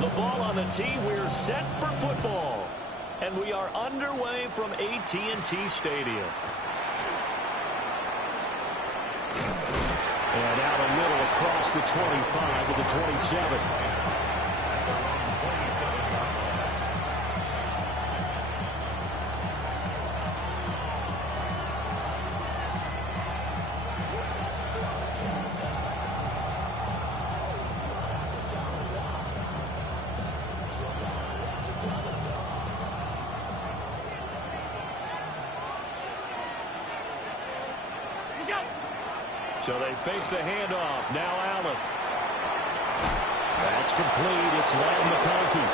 The ball on the tee. We're set for football. And we are underway from AT&T Stadium. And out a little across the 25 to the 27. So they fake the handoff. Now Allen. That's complete. It's Ladd McConkey.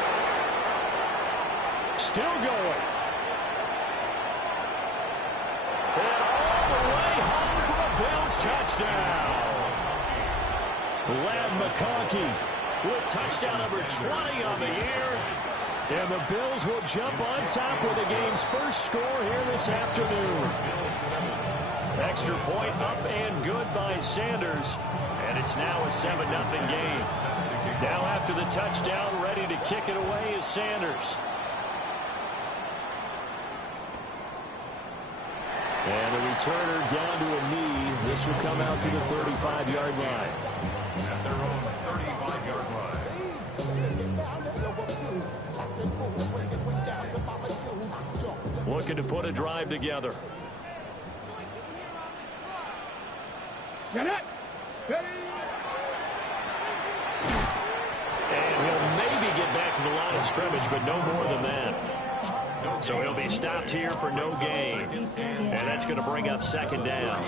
Still going. And all the way home for a Bills touchdown. Ladd McConkey with touchdown number 20 on the year. And the Bills will jump on top with the game's first score here this afternoon. Extra point up and good by Sanders. And it's now a 7-0 game. Now after the touchdown, ready to kick it away is Sanders. And the returner down to a knee. This will come out to the 35-yard line. At their own 35-yard line. Looking to put a drive together. Get it. Ready. And he'll maybe get back to the line of scrimmage, but no more than that. So he'll be stopped here for no gain. And that's going to bring up second down.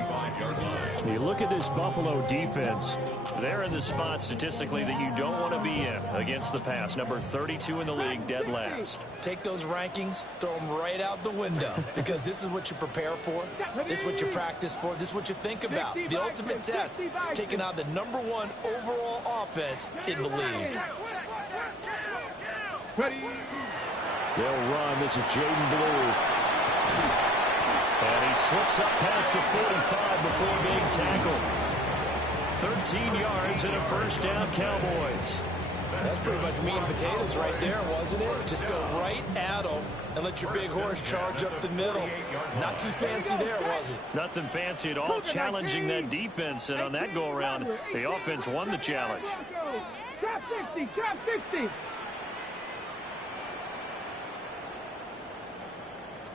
You look at this Buffalo defense. They're in the spot statistically that you don't want to be in against the pass. Number 32 in the league, dead last. Take those rankings, throw them right out the window, because this is what you prepare for. This is what you practice for. This is what you think about. The ultimate test, taking on the #1 overall offense in the league. Ready. They'll run. This is Jaden Blue. And he slips up past the 45 before being tackled. 13 yards and a first down, Cowboys. That's pretty much meat and potatoes right there, wasn't it? Just go right at them and let your big horse charge up the middle. Not too fancy there, was it? Nothing fancy at all, challenging that defense. And on that go-around, the offense won the challenge. Trap 60, trap 60.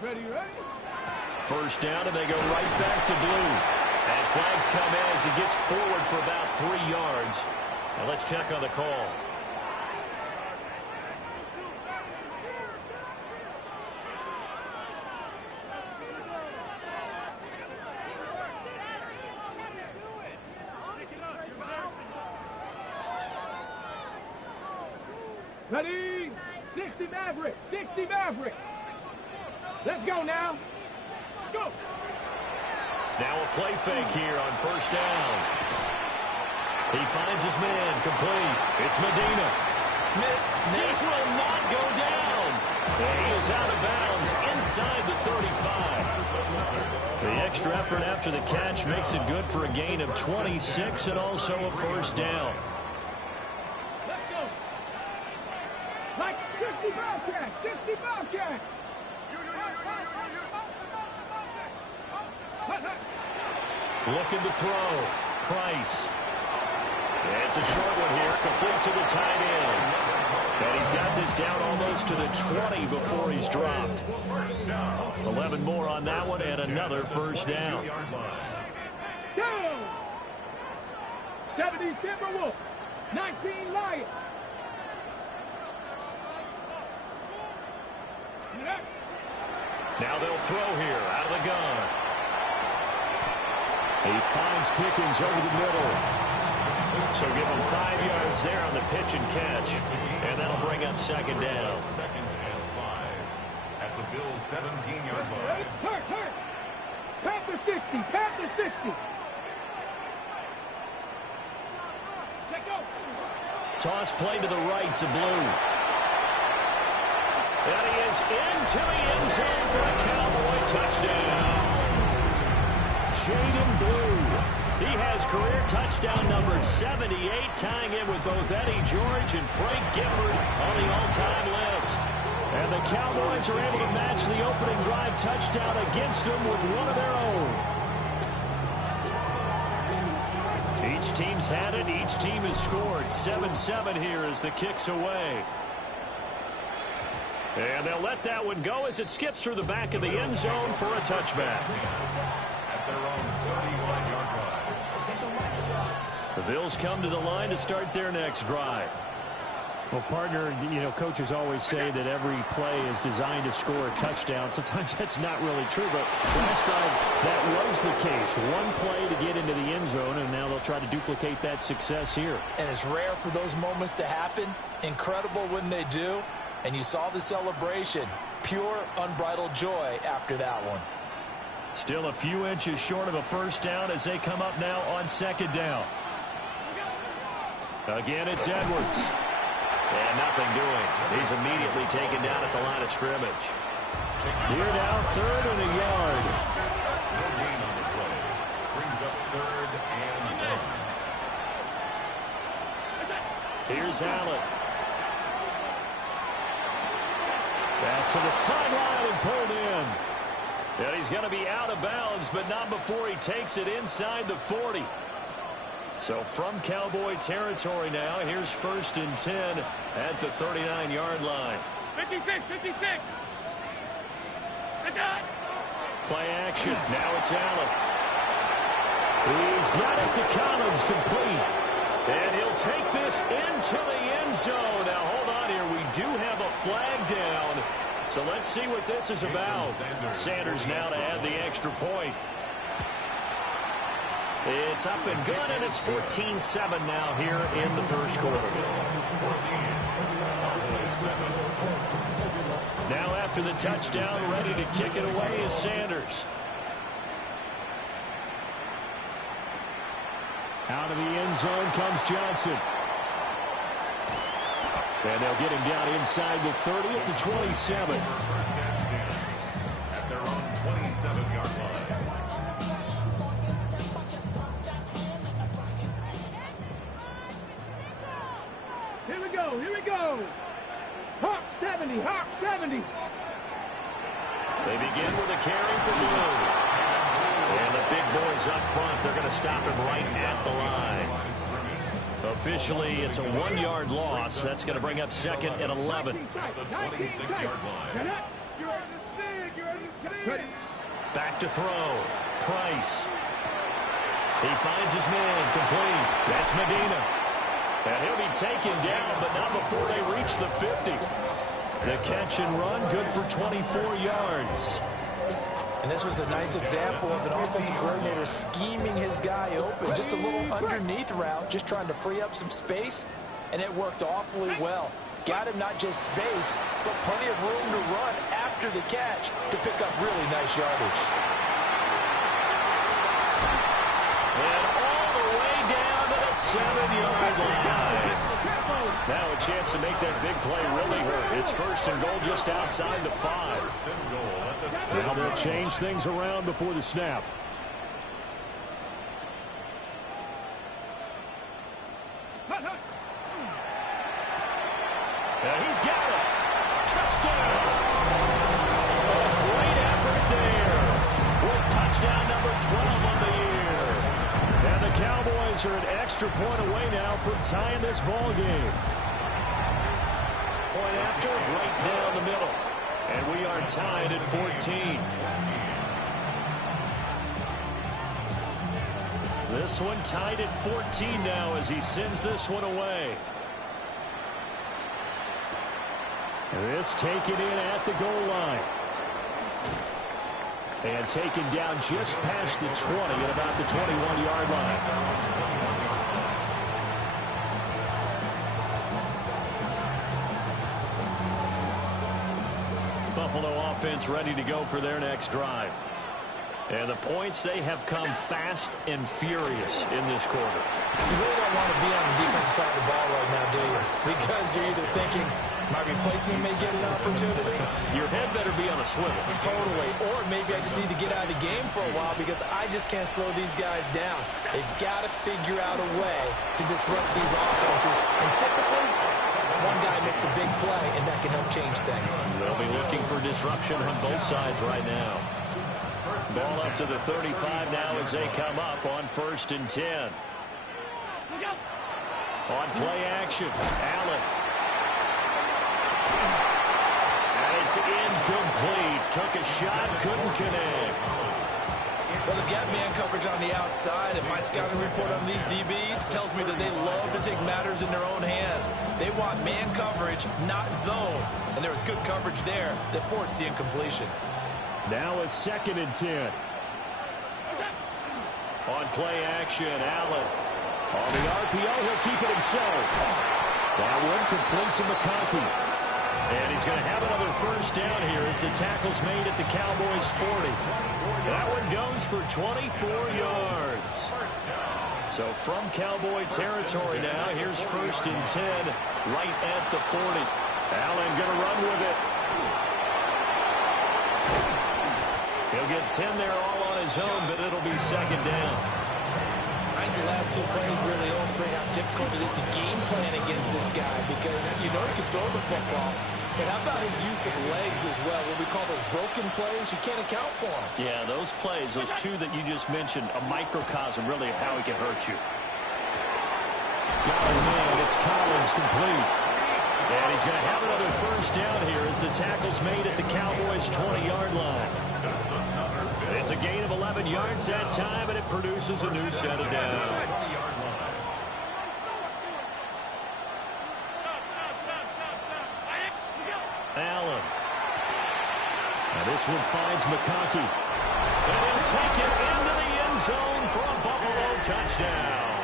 Ready, ready? First down, and they go right back to Blue. And flags come in as he gets forward for about 3 yards. And let's check on the call. Ready? 60 Maverick, 60 Maverick. Let's go now. Go. Now a play fake here on first down. He finds his man, complete. It's Medina. Missed. This will not go down. He is out of bounds inside the 35. The extra effort after the catch makes it good for a gain of 26 and also a first down. Let's go. Like 60 Bobcat, 60 Bobcat. Looking to throw. Price. It's a short one here, complete to the tight end. And he's got this down almost to the 20 before he's dropped. 11 more on that one and another first down. Go! 70 Timberwolves, 19 Lions. Now they'll throw here out of the gun. He finds Pickens over the middle. So give him 5 yards there on the pitch and catch. And that'll bring up second down. Second and 5 at the Bills' 17-yard line. Hurt. Panther 60, Panther 60. Let go. Toss play to the right to Blue. And he is into the end zone for a Cowboy touchdown. Jaden Blue He has career touchdown number 78, tying in with both Eddie George and Frank Gifford on the all-time list. And the Cowboys are able to match the opening drive touchdown against them with one of their own. Each team's had it. Each team has scored. 7-7 here as the kick's away. And they'll let that one go as it skips through the back of the end zone for a touchback. At their own 31-yard line. The Bills come to the line to start their next drive. Well, partner, you know, coaches always say that every play is designed to score a touchdown. Sometimes that's not really true, but last time that was the case. One play to get into the end zone, and now they'll try to duplicate that success here. And it's rare for those moments to happen. Incredible when they do. And you saw the celebration. Pure, unbridled joy after that one. Still a few inches short of a first down as they come up now on second down. Again, it's Edwards. And nothing doing. He's immediately taken down at the line of scrimmage. Here now, 3rd and a yard. No gain on the play. Brings up 3rd and 1. Here's Allen. Pass to the sideline and pulled in. And he's going to be out of bounds, but not before he takes it inside the 40. So from Cowboy territory now, here's 1st and 10 at the 39-yard line. 56, 56. That's it. Play action. Now it's Allen. He's got it to Collins, complete. And he'll take this into the end zone. Now, hold on here. We do have a flag down. So let's see what this is about. Sanders now to add the extra point. It's up and good, and it's 14-7 now here in the first quarter. Now after the touchdown, ready to kick it away is Sanders. Out of the end zone comes Johnson. And they'll get him down inside the 30 at the 27. First and 10 at their own 27-yard line. Here we go. Hawk 70, Hawk 70. They begin with a carry for Blue. And the big boys up front, they're going to stop him right at the line. Officially, it's a 1-yard loss. That's going to bring up 2nd and 11. At the 26-yard line. Back to throw. Price. He finds his man, complete. That's Medina. And he'll be taken down, but not before they reach the 50. The catch and run, good for 24 yards. And this was a nice example of an offensive coordinator scheming his guy open. Just a little underneath route, just trying to free up some space, and it worked awfully well. Got him not just space, but plenty of room to run after the catch to pick up really nice yardage. And all the way down to the 7-yard line. Now a chance to make that big play really hurt. It's 1st and goal just outside the 5. First and goal at the 7. Now they'll change things around before the snap. And he's got it. Touchdown. A great effort there. With touchdown number 12 on the year. And the Cowboys are an extra point away now from tying this ball game. Point after, right down the middle. And we are tied at 14. This one tied at 14 now as he sends this one away. This taken in at the goal line. And taken down just past the 20 at about the 21-yard line. Buffalo offense ready to go for their next drive. And the points, they have come fast and furious in this quarter. You really don't want to be on the defensive side of the ball right now, do you? Because you're either thinking, My replacement may get an opportunity. Your head better be on a swivel. Totally. Or maybe I just need to get out of the game for a while because I just can't slow these guys down. They've got to figure out a way to disrupt these offenses. And typically, one guy makes a big play, and that can help change things. They'll be looking for disruption on both sides right now. Ball up to the 35 now as they come up on 1st and 10. On play action, Allen. And it's incomplete. Took a shot, couldn't connect. Well, they've got man coverage on the outside, and my scouting report on these DBs tells me that they love to take matters in their own hands. They want man coverage, not zone. And there was good coverage there that forced the incompletion. Now a 2nd and 10. On play action, Allen. On the RPO, he'll keep it himself. That one complete to McConkey. And he's going to have another 1st down here as the tackle's made at the Cowboys' 40. That one goes for 24 yards. So from Cowboy territory now, here's 1st and 10 right at the 40. Allen going to run with it. He'll get 10 there all on his own, but it'll be 2nd down. I think the last 2 plays really illustrate how difficult it is to game plan against this guy because you know he can throw the football. But how about his use of legs as well? What we call those broken plays, you can't account for them. Yeah, those plays, those 2 that you just mentioned, a microcosm really of how he can hurt you. Got his man. It's Collins complete. And he's going to have another 1st down here as the tackle's made at the Cowboys' 20-yard line. It's a gain of 11 yards that time, and it produces a new set of downs. Allen. Now this one finds McConkey. And he'll take it into the end zone for a Buffalo touchdown.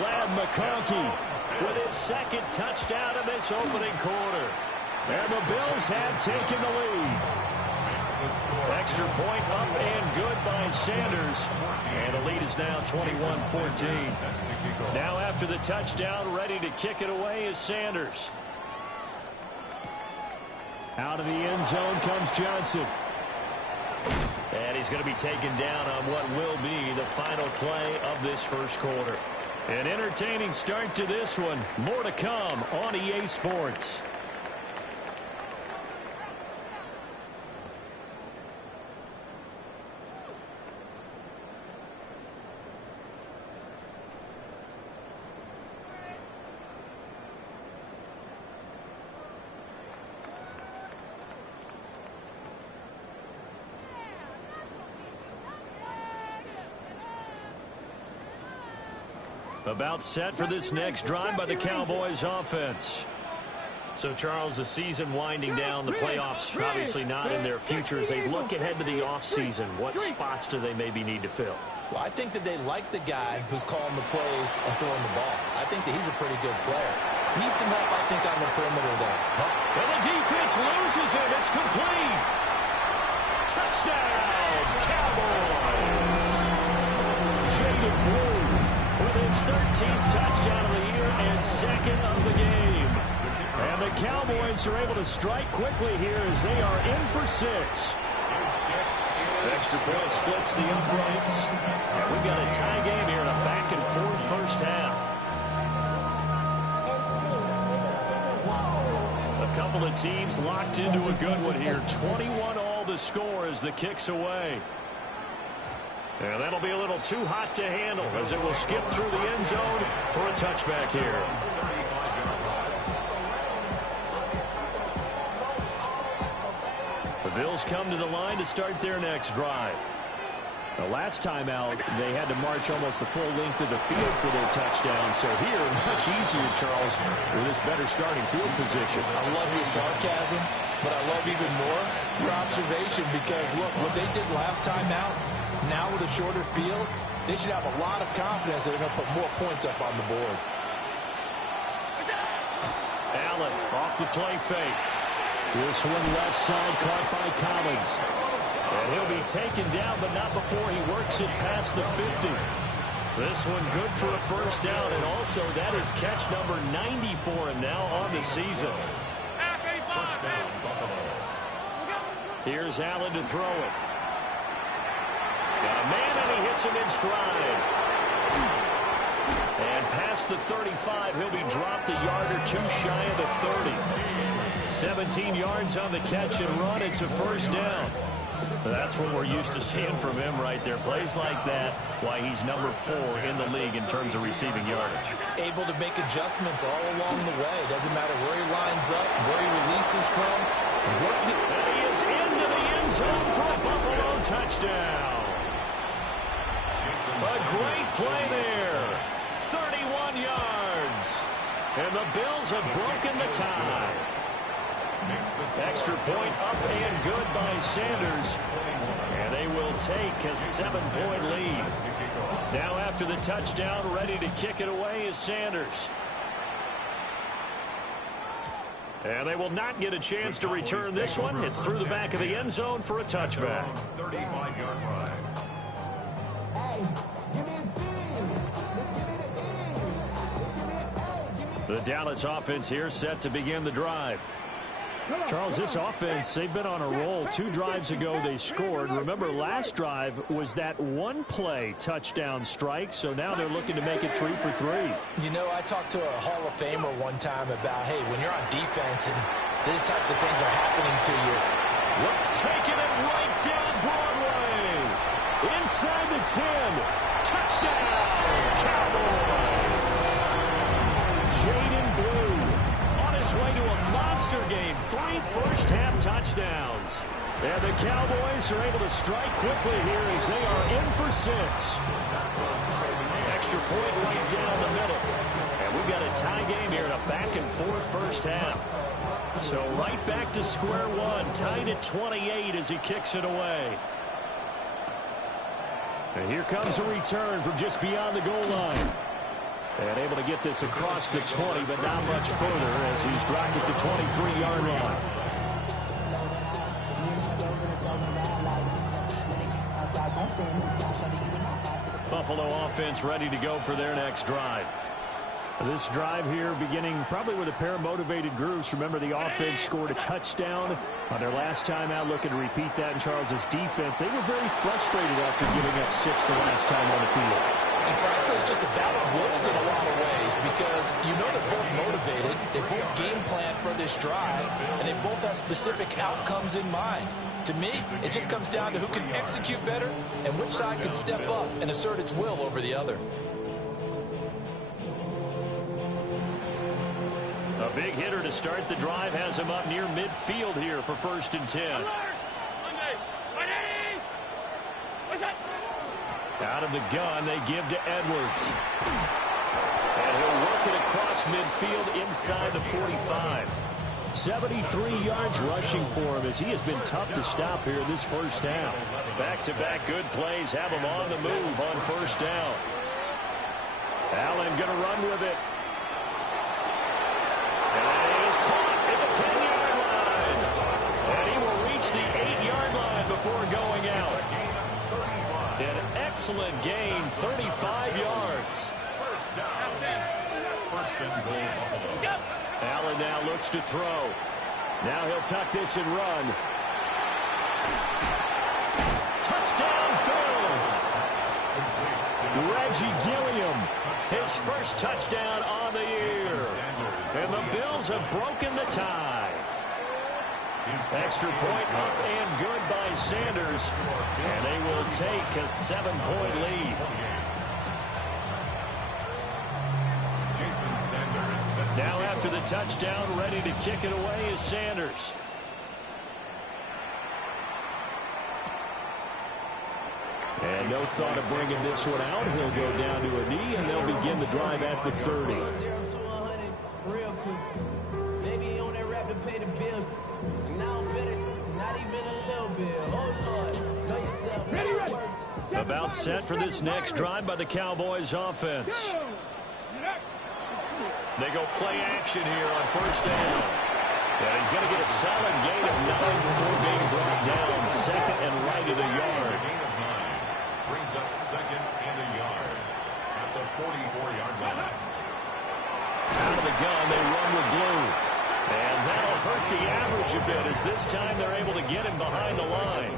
Lad McConkey with his 2nd touchdown in this opening quarter. And the Bills have taken the lead. Extra point up and good by Sanders. And the lead is now 21-14. Now after the touchdown, ready to kick it away is Sanders. Out of the end zone comes Johnson. And he's going to be taken down on what will be the final play of this 1st quarter. An entertaining start to this one. More to come on EA Sports. About set for this next drive by the Cowboys offense. So, Charles, the season winding down, the playoffs obviously not in their future. As they look ahead to the offseason, what spots do they maybe need to fill? Well, I think that they like the guy who's calling the plays and throwing the ball. I think that he's a pretty good player. Needs some help, I think, on the perimeter there. And the defense loses him. It's complete. Touchdown, Cowboys. Jaden Blue with his 13th touchdown of the year and 2nd of the game. And the Cowboys are able to strike quickly here as they are in for 6. Extra point splits the uprights. And we've got a tie game here in a back-and-forth 1st half. A couple of teams locked into a good one here. 21-all the score as the kick's away. And that'll be a little too hot to handle as it will skip through the end zone for a touchback here. The Bills come to the line to start their next drive. The last time out, they had to march almost the full length of the field for their touchdown. So here, much easier, Charles, with this better starting field position. I love your sarcasm, but I love even more your observation because, look, what they did last time out, now with a shorter field, they should have a lot of confidence that they're going to put more points up on the board. Allen off the play fake. This one left side caught by Collins. And he'll be taken down, but not before he works it past the 50. This one good for a first down, and also that is catch number 90 for him now on the season. First down, Buffalo. Here's Allen to throw it. Got a man, and he hits him in stride. And past the 35, he'll be dropped a yard or two shy of the 30. 17 yards on the catch and run. It's a first down. That's what we're used to seeing from him right there. Plays like that, why he's number 4 in the league in terms of receiving yardage. Able to make adjustments all along the way. Doesn't matter where he lines up, where he releases from. And he is into the end zone for a Buffalo touchdown. A great play there. 31 yards. And the Bills have broken the tie. Extra point up and good by Sanders. And they will take a 7-point lead. Now after the touchdown, ready to kick it away is Sanders. And they will not get a chance to return this one. It's through the back of the end zone for a touchback. 35-yard line. The Dallas offense here set to begin the drive. Charles, this offense, they've been on a roll. 2 drives ago, they scored. Remember, last drive was that one-play touchdown strike, so now they're looking to make it 3 for 3. You know, I talked to a Hall of Famer one time about, hey, when you're on defense and these types of things are happening to you. Taking it right down Broadway. Inside the 10. Touchdown, Cowboys. Jaden Blue on his way to a monster game. 3 first-half touchdowns. And the Cowboys are able to strike quickly here as they are in for 6. Extra point right down the middle. And we've got a tie game here in a back-and-forth first half. So right back to square one, tied at 28 as he kicks it away. And here comes a return from just beyond the goal line. And able to get this across the 20, but not much further as he's dropped it to 23-yard line. Buffalo offense ready to go for their next drive. This drive here beginning probably with a pair of motivated groups. Remember, the offense scored a touchdown on their last time out. Looking to repeat that in Charles's defense. They were very frustrated after giving up 6 the last time on the field. And frankly, it's just a battle of wills in a lot of ways because you know they're both motivated. They both game plan for this drive, and they both have specific outcomes in mind. To me, it just comes down to who can execute better and which side can step up and assert its will over the other. A big hitter to start the drive has him up near midfield here for 1st and 10. Out of the gun, they give to Edwards. And he'll work it across midfield inside the 45. 73 yards rushing for him as he has been tough to stop here this first half. Back-to-back good plays have him on the move on 1st down. Allen going to run with it. And he is caught at the 10-yard line. And he will reach the 8-yard line before going out. An excellent gain, 35 yards. First and goal, Buffalo. Allen now looks to throw. Now he'll tuck this and run. Touchdown, Bills. Reggie Gilliam, his first touchdown on the year. And the Bills have broken the tie. Extra point up and good by Sanders. And they will take a 7-point lead. Now after the touchdown, ready to kick it away is Sanders. And no thought of bringing this one out. He'll go down to a knee, and they'll begin the drive at the 30. Real quick. Maybe he on that rap to pay the bills. And now I'm better, not even a little bit. Oh, Lord. Know yourself. Ready. About set for this next drive by the Cowboys offense. They go play action here on 1st down. And he's going to get a solid gain of 9 before being brought down. 2nd and right of the yard. Gain of 9 brings up 2nd and a yard. at the 44-yard line. Out of the gun, they run with blue. And that'll hurt the average a bit as this time they're able to get him behind the line.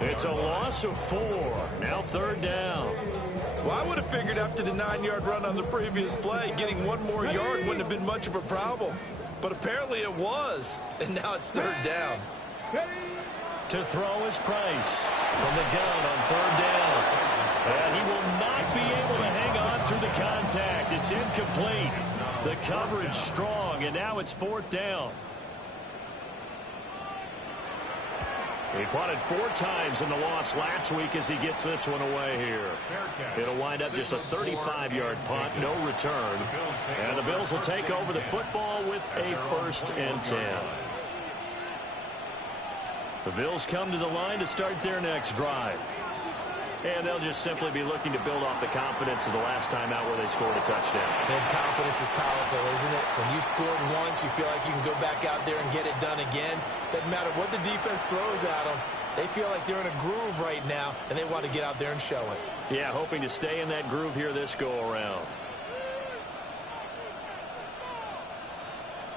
It's a loss of 4. Now 3rd down. Well, I would have figured after the 9-yard run on the previous play, getting 1 more yard wouldn't have been much of a problem. But apparently it was. And now it's 3rd down. To throw is Price from the gun on 3rd down. And he will not be able to hang on through the contact. It's incomplete. The coverage strong, and now it's 4th down. He punted 4 times in the loss last week as he gets this one away here. It'll wind up just a 35-yard punt, no return. And the Bills will take over the football with a 1st and 10. The Bills come to the line to start their next drive. And they'll just simply be looking to build off the confidence of the last time out where they scored a touchdown. And confidence is powerful, isn't it? When you scored once, you feel like you can go back out there and get it done again. Doesn't matter what the defense throws at them. They feel like they're in a groove right now, and they want to get out there and show it. Yeah, hoping to stay in that groove here this go-around.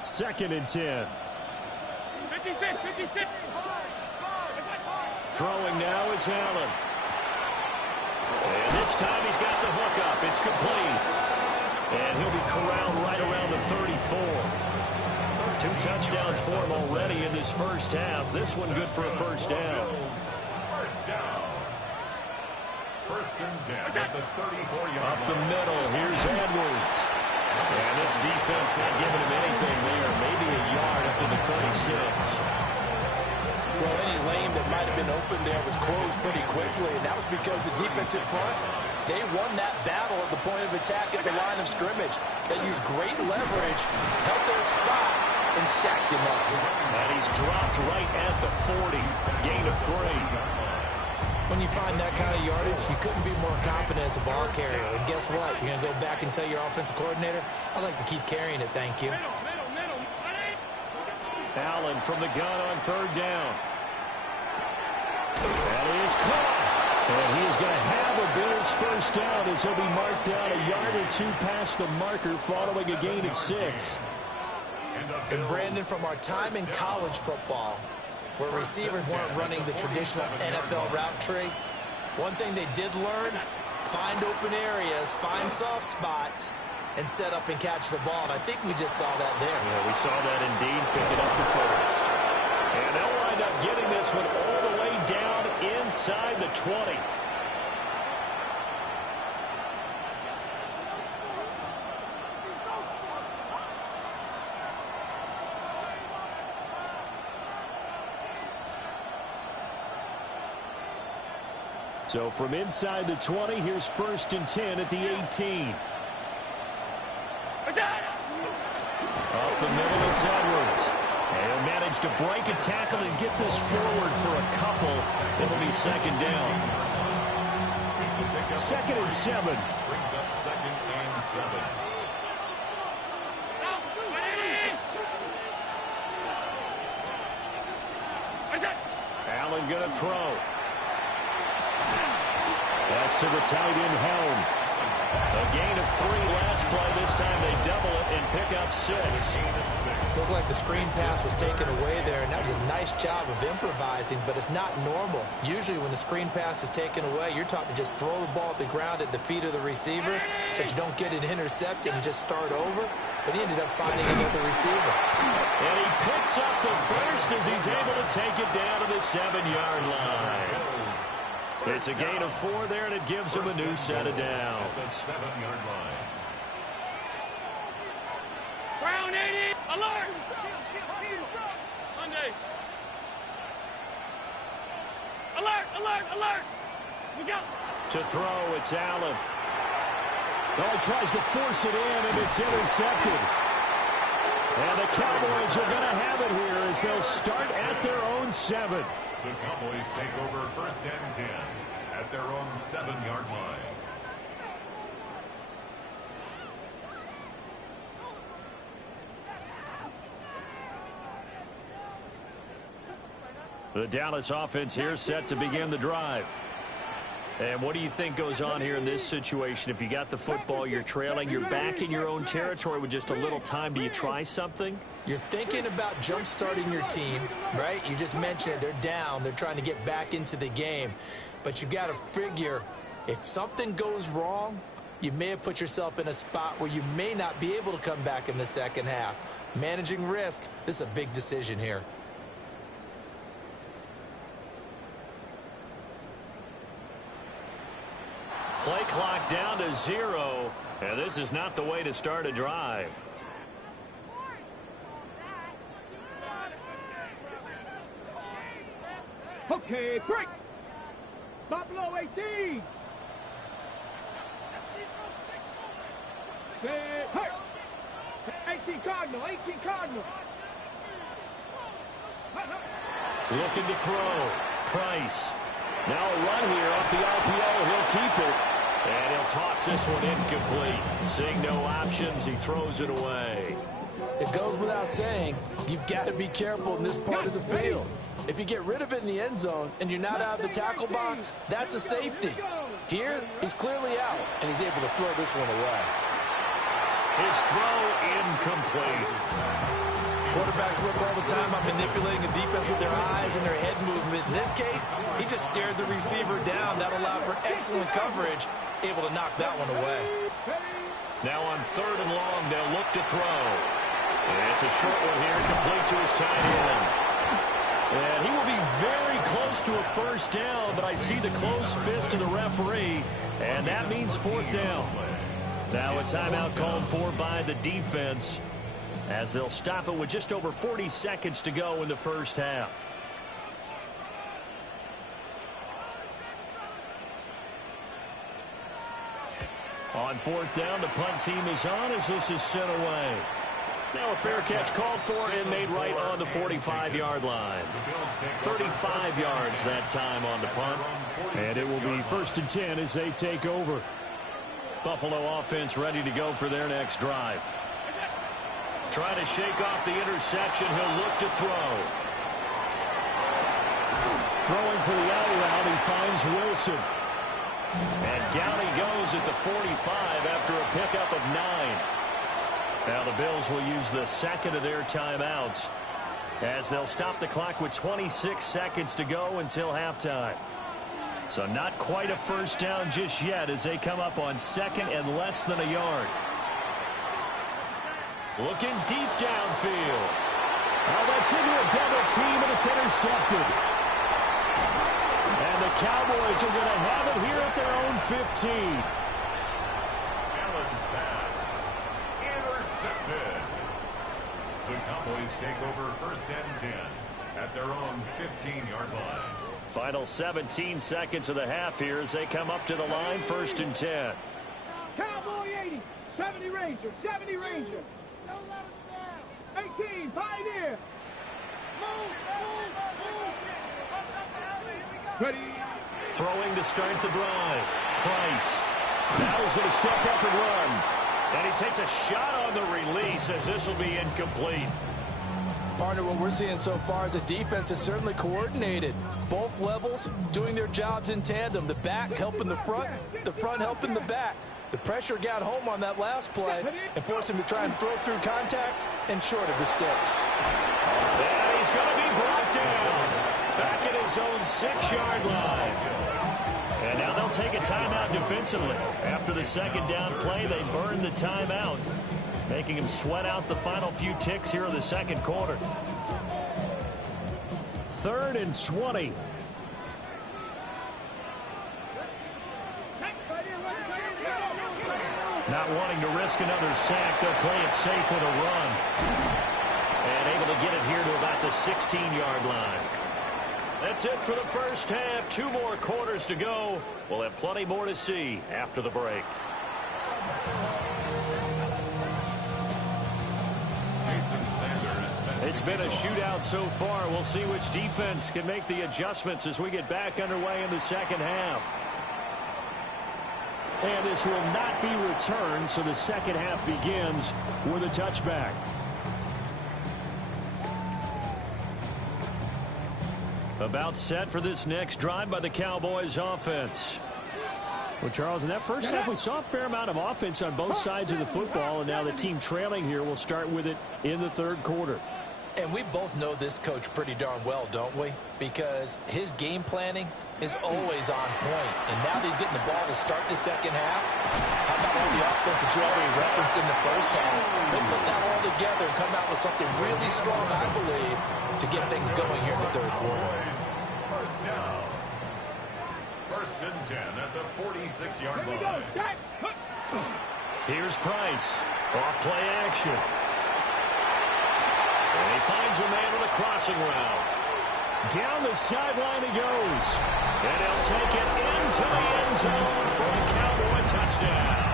2nd and 10. 56. Throwing now is Allen. And this time he's got the hook up. It's complete. And he'll be corralled right around the 34. 2 touchdowns for him already in this first half. This one good for a 1st down. First down. 1st and 10 at the 34-yard line. Up the middle, here's Edwards. And this defense not giving him anything there. Maybe a yard up to the 36. Well, any lane that might have been open there was closed pretty quickly, and that was because the defensive front, they won that battle at the point of attack at the line of scrimmage. They used great leverage, held their spot, and stacked him up. And he's dropped right at the 40. Gain of 3. When you find that kind of yardage, you couldn't be more confident as a ball carrier. And guess what? You're going to go back and tell your offensive coordinator, I'd like to keep carrying it, thank you. Allen from the gun on 3rd down. That is caught. And he is going to have a Bills 1st down as he'll be marked down a yard or 2 past the marker following a gain of 6. And Brandon, from our time in college football, where receivers weren't running the traditional NFL route tree, one thing they did learn, find open areas, find soft spots, and set up and catch the ball. And I think we just saw that there. Yeah, we saw that indeed. Pick it up to 1st. And they'll wind up getting this one all the way down inside the 20. So from inside the 20, here's 1st and 10 at the 18. Up the middle, it's Edwards. And he'll manage to break a tackle and get this forward for a couple. It'll be 2nd down. 2nd and 7. Brings up 2nd and 7. Allen gonna throw. That's to the tight end, Helm. A gain of 3 last play. This time they double it and pick up 6. Looked like the screen pass was taken away there, and that was a nice job of improvising, but it's not normal. Usually when the screen pass is taken away, you're taught to just throw the ball at the ground at the feet of the receiver so that you don't get it intercepted and just start over. But he ended up finding another receiver. And he picks up the 1st as he's able to take it down to the 7-yard line. It's a gain of 4 there, and it gives him a new set of downs. The 7-yard line. Brown 80, alert! Monday. Alert! We go. To throw, it's Allen. Well, he tries to force it in, and it's intercepted. And the Cowboys are going to have it here as they'll start at their own 7. The Cowboys take over 1st and 10 at their own 7-yard line. The Dallas offense here set to begin the drive. And what do you think goes on here in this situation? If you got the football, you're trailing, you're back in your own territory with just a little time. Do you try something? You're thinking about jump-starting your team, right? You just mentioned it. They're down. They're trying to get back into the game. But you got to figure if something goes wrong, you may have put yourself in a spot where you may not be able to come back in the second half. Managing risk, this is a big decision here. Play clock down to 0, and this is not the way to start a drive. Okay, break. Stop below 18. Hey. 18 Cardinal, 18 Cardinal. Looking to throw. Price. Now a run here off the RPO. He'll keep it. And he'll toss this one incomplete. Seeing no options, he throws it away. It goes without saying, you've got to be careful in this part of the field. If you get rid of it in the end zone and you're not out of the tackle box, that's a safety. Here, he's clearly out, and he's able to throw this one away. His throw incomplete. Quarterbacks work all the time on manipulating the defense with their eyes and their head movement. In this case, he just stared the receiver down. That allowed for excellent coverage, able to knock that one away. Now on 3rd and long, they'll look to throw. And it's a short one here, complete to his tight end. And he will be very close to a first down, but I see the closed fist of the referee, and that means 4th down. Now a timeout called for by the defense, as they'll stop it with just over 40 seconds to go in the first half. On 4th down, the punt team is on as this is sent away. Now a fair catch called for and made right on the 45-yard line. 35 yards that time on the punt. And it will be 1st and 10 as they take over. Buffalo offense ready to go for their next drive. Trying to shake off the interception. He'll look to throw. Throwing for the out route. He finds Wilson. And down he goes at the 45 after a pickup of 9. Now the Bills will use the second of their timeouts as they'll stop the clock with 26 seconds to go until halftime. So not quite a first down just yet as they come up on 2nd and less than a yard. Looking deep downfield. Oh, that's into a double team, and it's intercepted. And the Cowboys are going to have it here at their own 15. Allen's pass. Intercepted. The Cowboys take over 1st and 10 at their own 15-yard line. Final 17 seconds of the half here as they come up to the line, 1st and 10. Cowboy 80, 70 Ranger, 70 Ranger. 18, Pioneer. Ready. Throwing to start the drive. Price. Now he's going to step up and run. And he takes a shot on the release as this will be incomplete. Partner, what we're seeing so far is the defense is certainly coordinated. Both levels doing their jobs in tandem. The back helping the front helping the back. The pressure got home on that last play and forced him to try and throw through contact and short of the sticks. And he's going to be brought down back at his own 6-yard line. And now they'll take a timeout defensively. After the 2nd down play, they burn the timeout, making him sweat out the final few ticks here in the 2nd quarter. 3rd and 20. Not wanting to risk another sack, they'll play it safe with a run. And able to get it here to about the 16-yard line. That's it for the first half. 2 more quarters to go. We'll have plenty more to see after the break. It's been a shootout so far. We'll see which defense can make the adjustments as we get back underway in the 2nd half. And this will not be returned, so the 2nd half begins with a touchback. About set for this next drive by the Cowboys offense. Well, Charles, in that first half, we saw a fair amount of offense on both sides of the football, and now the team trailing here will start with it in the third quarter. And we both know this coach pretty darn well, don't we? Because his game planning is always on point. And now that he's getting the ball to start the second half, how about all the offense that you already referenced in the first half? He'll put that all together and come out with something really strong, I believe, to get things going here in the third quarter. First down. First and 10 at the 46-yard line. Here's Price. Off play action. And he finds a man on the crossing route. Down the sideline he goes. And he'll take it into the end zone for a Cowboy touchdown.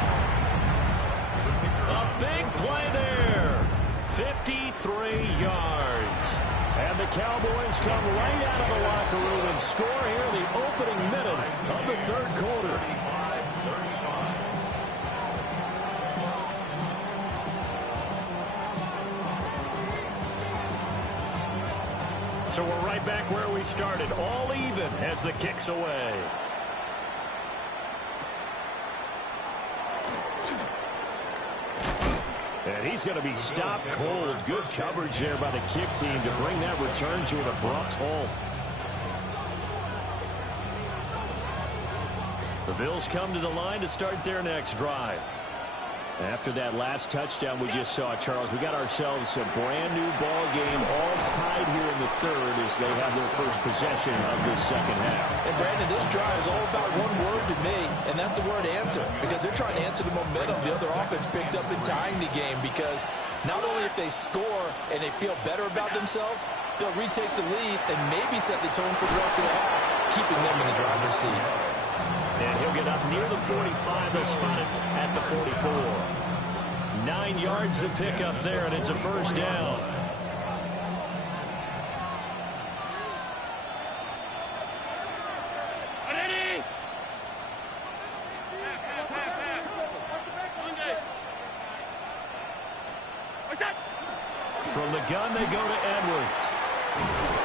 A big play there. 53 yards. And the Cowboys come right out of the locker room and score here in the opening minute of the third quarter. So we're right back where we started, all even as the kick's away. And he's going to be stopped cold. Good coverage there by the kick team to bring that return to an abrupt halt. The Bills come to the line to start their next drive. After that last touchdown we just saw, Charles, we got ourselves a brand-new ball game, all tied here in the third as they have their first possession of this second half. And, Brandon, this drive is all about one word to me, and that's the word answer, because they're trying to answer the momentum the other offense picked up in tying the game, because not only if they score and they feel better about themselves, they'll retake the lead and maybe set the tone for the rest of the half, keeping them in the driver's seat. And he'll get up near the 45. They'll spot it at the 44. 9 yards to pick up there, and it's a first down. From the gun, they go to Edwards.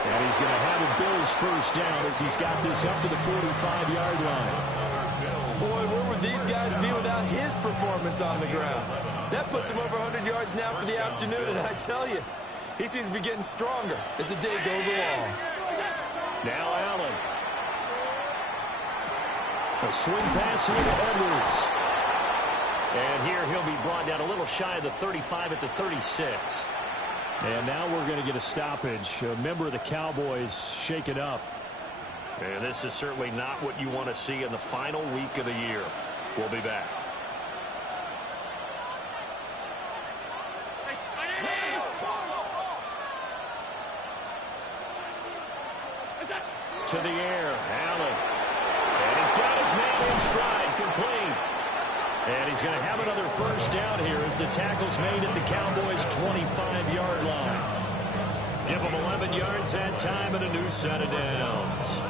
And he's going to have a Bills first down as he's got this up to the 45-yard line. Boy, where would these guys be without his performance on the ground? That puts him over 100 yards now for the afternoon, and I tell you, he seems to be getting stronger as the day goes along. Now Allen. A swing pass here to Edwards. And here he'll be brought down a little shy of the 35 at the 36. And now we're going to get a stoppage. A member of the Cowboys shaken up. And this is certainly not what you want to see in the final week of the year. We'll be back. To the air, Allen. And he's got his man in stride, complete. And he's going to have another first down here as the tackle's made at the Cowboys' 25-yard line. Give them 11 yards that time and a new set of downs.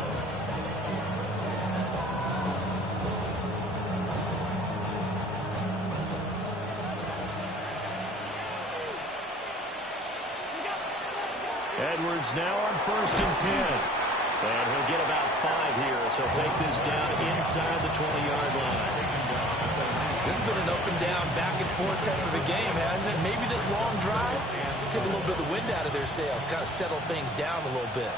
Edwards now on 1st and 10. And he'll get about 5 here, so he'll take this down inside the 20-yard line. This has been an up and down, back and forth type of a game, hasn't it? Maybe this long drive took a little bit of the wind out of their sails, kind of settled things down a little bit.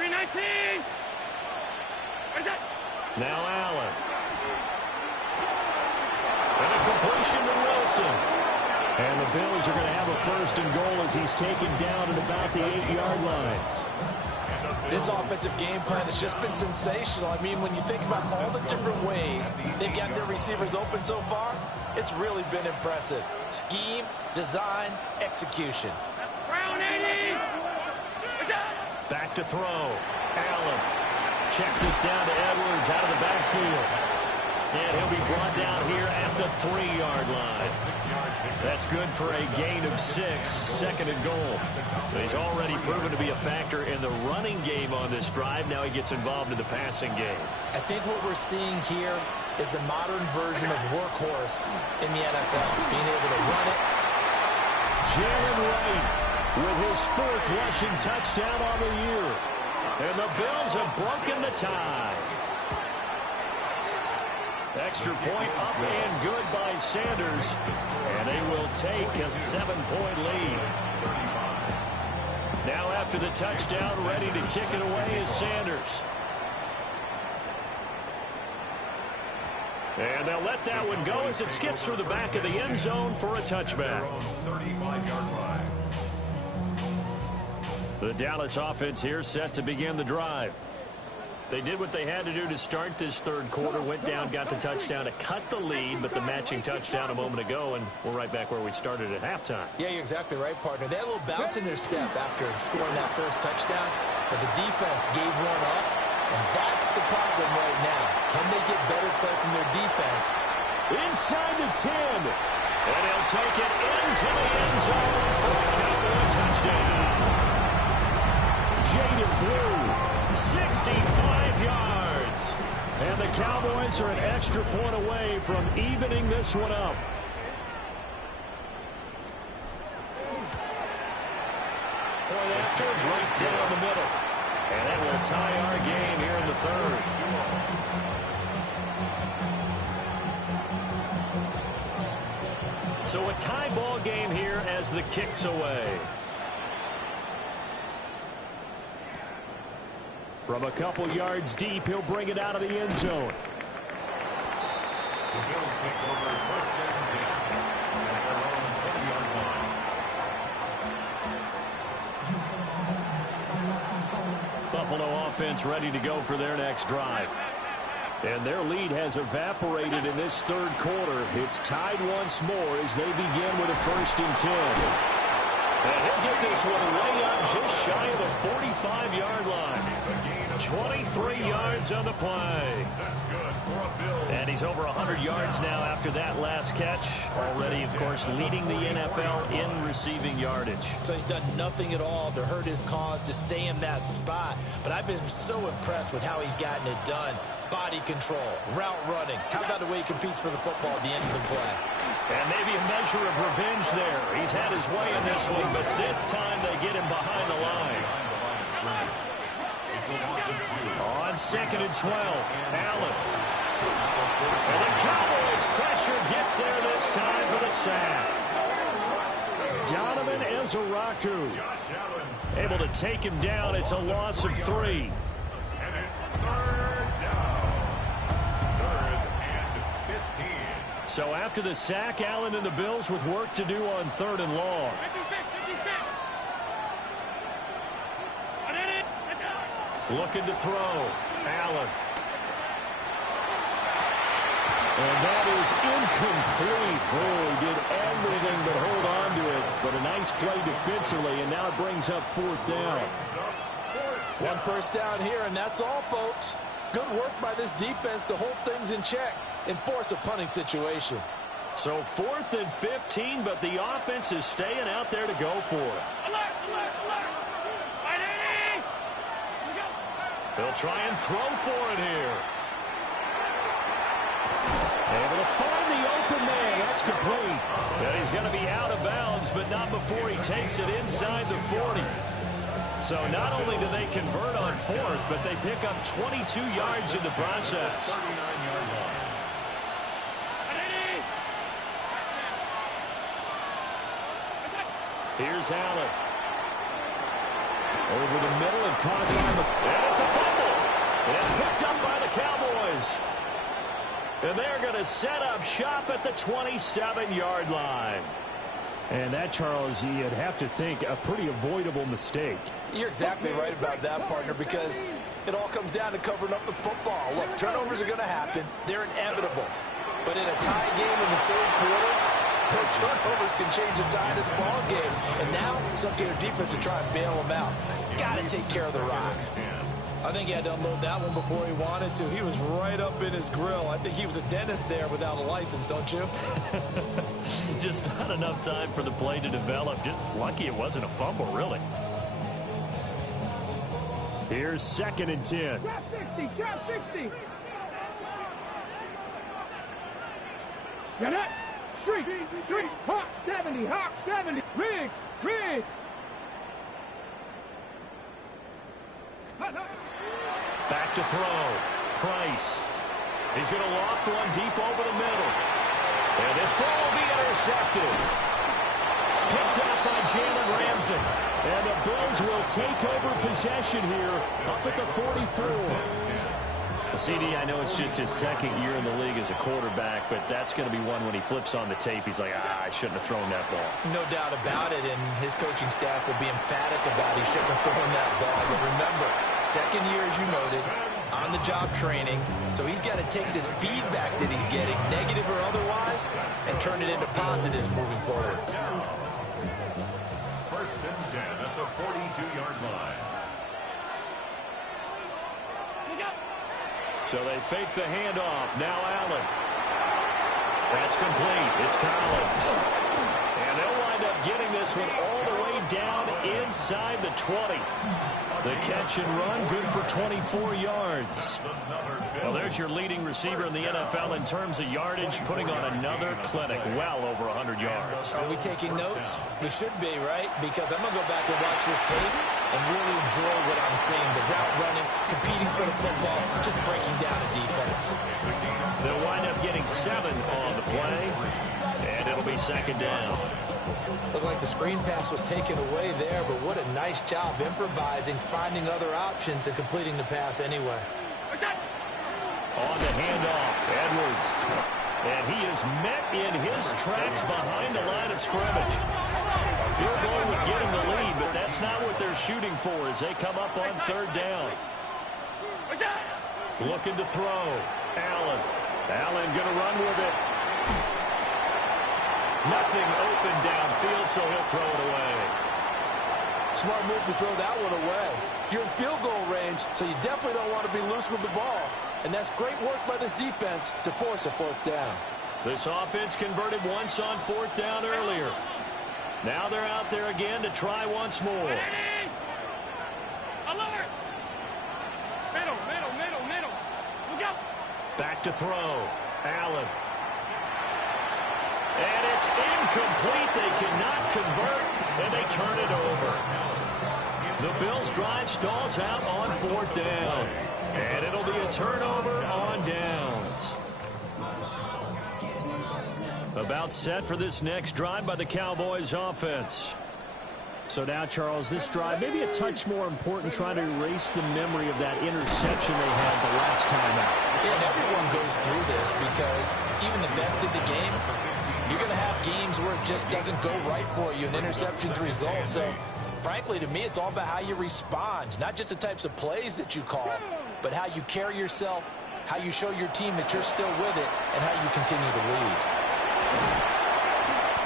319. Now Allen. And a completion to Wilson. And the Bills are going to have a first and goal as he's taken down at about the 8-yard line. This offensive game plan has just been sensational. I mean, when you think about all the different ways they've got their receivers open so far, it's really been impressive. Scheme, design, execution. Back to throw. Allen checks this down to Edwards out of the backfield. And he'll be brought down here at the 3-yard line. That's good for a gain of 6, second and goal. He's already proven to be a factor in the running game on this drive. Now he gets involved in the passing game. I think what we're seeing here is the modern version of workhorse in the NFL, being able to run it. Jalen Wright with his 4th rushing touchdown on the year. And the Bills have broken the tie. Extra point up and good by Sanders. And they will take a 7-point lead. Now after the touchdown, ready to kick it away is Sanders. And they'll let that one go as it skips through the back of the end zone for a touchback. The Dallas offense here set to begin the drive. They did what they had to do to start this third quarter, went down, got the touchdown to cut the lead, but the matching touchdown a moment ago, and we're right back where we started at halftime. Yeah, you're exactly right, partner. They had a little bounce in their step after scoring that first touchdown, but the defense gave one up, and that's the problem right now. Can they get better play from their defense? Inside the 10, and he'll take it into the end zone for a Cowboy touchdown. Jaded Blue, 65 yards. And the Cowboys are an extra point away from evening this one up. Point after, right down the middle. And that will tie our game here in the third. So a tie ball game here as the kick's away. From a couple yards deep, he'll bring it out of the end zone. The Bills take over first and 10 at their own 20-yard line. Buffalo offense ready to go for their next drive. And their lead has evaporated in this third quarter. It's tied once more as they begin with a first and 10. And he'll get this one way up just shy of the 45-yard line. 23 yards on the play. That's good for a Bills. And he's over 100 yards now after that last catch. Already, of course, leading the NFL in receiving yardage. So he's done nothing at all to hurt his cause, to stay in that spot. But I've been so impressed with how he's gotten it done. Body control, route running. How about the way he competes for the football at the end of the play? And maybe a measure of revenge there. He's had his way in this one, but this time they get him behind the line. It's a loss of 2. On 2nd and 12, Allen. And the Cowboys pressure gets there this time for the sack. Donovan Ezeraku Josh Allen able to take him down. It's a loss of 3. and it's third down. 3rd and 15. So after the sack, Allen and the Bills with work to do on 3rd and long. Looking to throw. Allen. And that is incomplete. Oh, he did everything but hold on to it. But a nice play defensively, and now it brings up 4th down. One first down here, and that's all, folks. Good work by this defense to hold things in check and force a punting situation. So 4th and 15, but the offense is staying out there to go for it. They'll try and throw for it here. Able to find the open man. That's complete. And he's going to be out of bounds, but not before he takes it inside the 40. So not only do they convert on 4th, but they pick up 22 yards in the process. 39-yard line. Here's Allen. Over the middle and caught by the... And it's a fumble. And it's picked up by the Cowboys. And they're going to set up shop at the 27-yard line. And that, Charles, you'd have to think a pretty avoidable mistake. You're exactly right about that, partner, because it all comes down to covering up the football. Look, turnovers are going to happen. They're inevitable. But in a tie game in the third quarter, those turnovers can change the tide of the ball game. And now it's up to your defense to try and bail them out. Got to take care of the rock. I think he had to unload that one before he wanted to. He was right up in his grill. I think he was a dentist there without a license, don't you? Just not enough time for the play to develop. Just lucky it wasn't a fumble, really. Here's 2nd and 10. Drop 60, drop 60. Got it. Street, Hawk 70, Hawk 70. Riggs. throw. Price. He's going to loft one deep over the middle. And this throw will be intercepted. Picked up by Jalen Ramsey. And the Bills will take over possession here up at the 44. CD, I know it's just his second year in the league as a quarterback, but that's going to be one when he flips on the tape. He's like, I shouldn't have thrown that ball. No doubt about it, and his coaching staff will be emphatic about he shouldn't have thrown that ball. But remember, second year, as you noted, on-the-job training, so he's got to take this feedback that he's getting, negative or otherwise, and turn it into positives moving forward. First and 10 at the 42-yard line. So they fake the handoff. Now Allen. That's complete. It's Collins. And they'll wind up getting this one all the way down inside the 20. The catch and run, good for 24 yards. Well, there's your leading receiver in the NFL in terms of yardage, putting on another clinic, well over 100 yards. Are we taking notes? We should be, right? Because I'm going to go back and watch this tape and really enjoy what I'm seeing. The route running, competing for the football, just breaking down a defense. They'll wind up getting 7 on the play, and it'll be second down. Looked like the screen pass was taken away there, but what a nice job improvising, finding other options, and completing the pass anyway. On the handoff, Edwards. And he is met in his tracks behind the line of scrimmage. A field goal would get him the lead, but that's not what they're shooting for as they come up on third down. Looking to throw. Allen. Allen going to run with it. Nothing open downfield, so he'll throw it away. Smart move to throw that one away. You're in field goal range, so you definitely don't want to be loose with the ball. And that's great work by this defense to force a fourth down. This offense converted once on fourth down earlier. Now they're out there again to try once more. Middle. Look out. Back to throw. Allen. And it's incomplete. They cannot convert, and they turn it over. The Bills' drive stalls out on fourth down. And it'll be a turnover on downs. About set for this next drive by the Cowboys offense. So now, Charles, this drive maybe a touch more important, trying to erase the memory of that interception they had the last time out. Yeah, and everyone goes through this because even the best in the game, you're going to have games where it just doesn't go right for you, an interception's result. So, frankly, to me, it's all about how you respond, not just the types of plays that you call, but how you carry yourself, how you show your team that you're still with it, and how you continue to lead.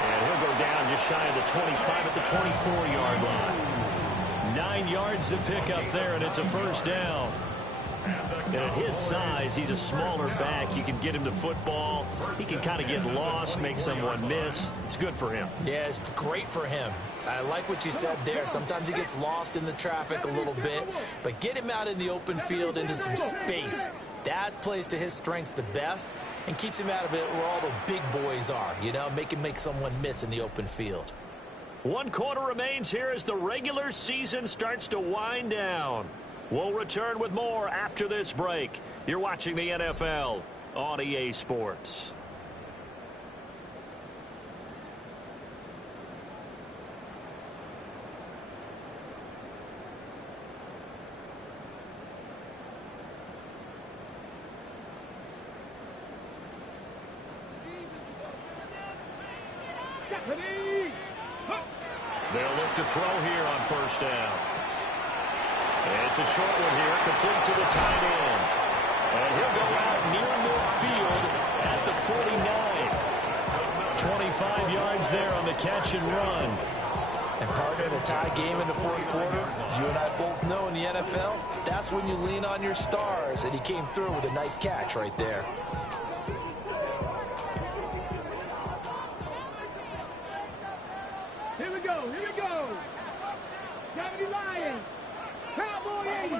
And he'll go down just shy of the 25 at the 24-yard line. 9 yards to pick up there, and it's a first down. And at his size, he's a smaller back. You can get him to football. He can kind of get lost, make someone miss. It's good for him. Yeah, it's great for him. I like what you said there. Sometimes he gets lost in the traffic a little bit, but get him out in the open field into some space. That plays to his strengths the best and keeps him out of it where all the big boys are, you know, make someone miss in the open field. 1 quarter remains here as the regular season starts to wind down. We'll return with more after this break. You're watching the NFL on EA Sports. They'll look to throw here on first down. It's a short one here, complete to the tight end. And he'll go out near midfield at the 49. 25 yards there on the catch and run. And partner, in a tie game in the fourth quarter, you and I both know in the NFL, that's when you lean on your stars. And he came through with a nice catch right there. Here we go. Cavity Lions. Cowboy 80.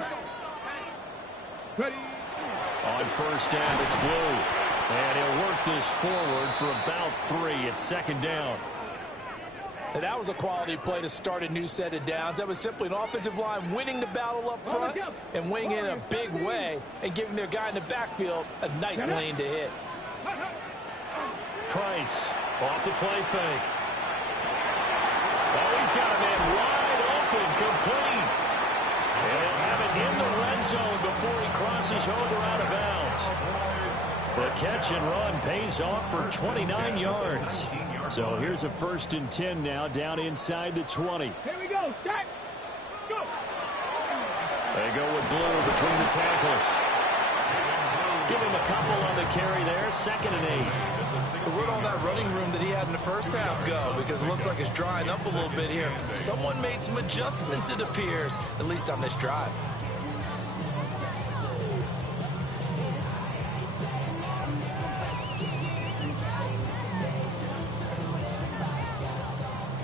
Ready. On first down, it's Blue. And he'll work this forward for about 3 at second down. And that was a quality play to start a new set of downs. That was simply an offensive line winning the battle up front and winning in a big way and giving their guy in the backfield a nice lane to hit. Price off the play fake. Oh, he's got a man wide open, complete. And they'll have it in the red zone before he crosses over out of bounds. The catch and run pays off for 29 yards. So here's a 1st and 10 now, down inside the 20. Here we go, start. Go. They go with Blue between the tackles. Give him a couple on the carry there, 2nd and 8. So where'd all that running room that he had in the first half go? Because it looks like it's drying up a little bit here. Someone made some adjustments, it appears, at least on this drive.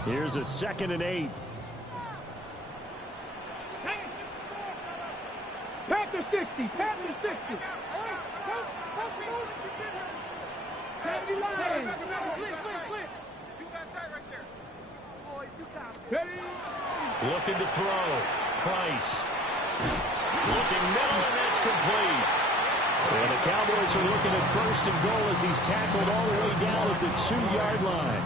Here's a 2nd and 8. Panther 60, Panther 60. 70 Lions. Looking to throw. Price. Looking middle, and that's complete. And the Cowboys are looking at 1st and goal as he's tackled all the way down at the 2-yard line.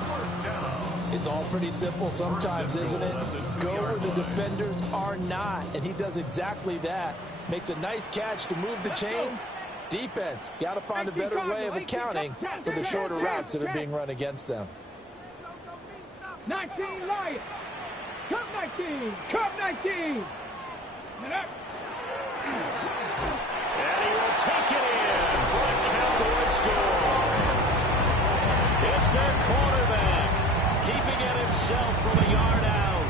It's all pretty simple sometimes, isn't it? Go where the defenders are not, and he does exactly that. Makes a nice catch to move the chains. Defense, got to find a better way of accounting for the shorter routes that are being run against them. 19 Lions. Cup 19. Cup 19. And he will take it in for a Cowboy score. It's their quarterback, keeping it himself from a yard out.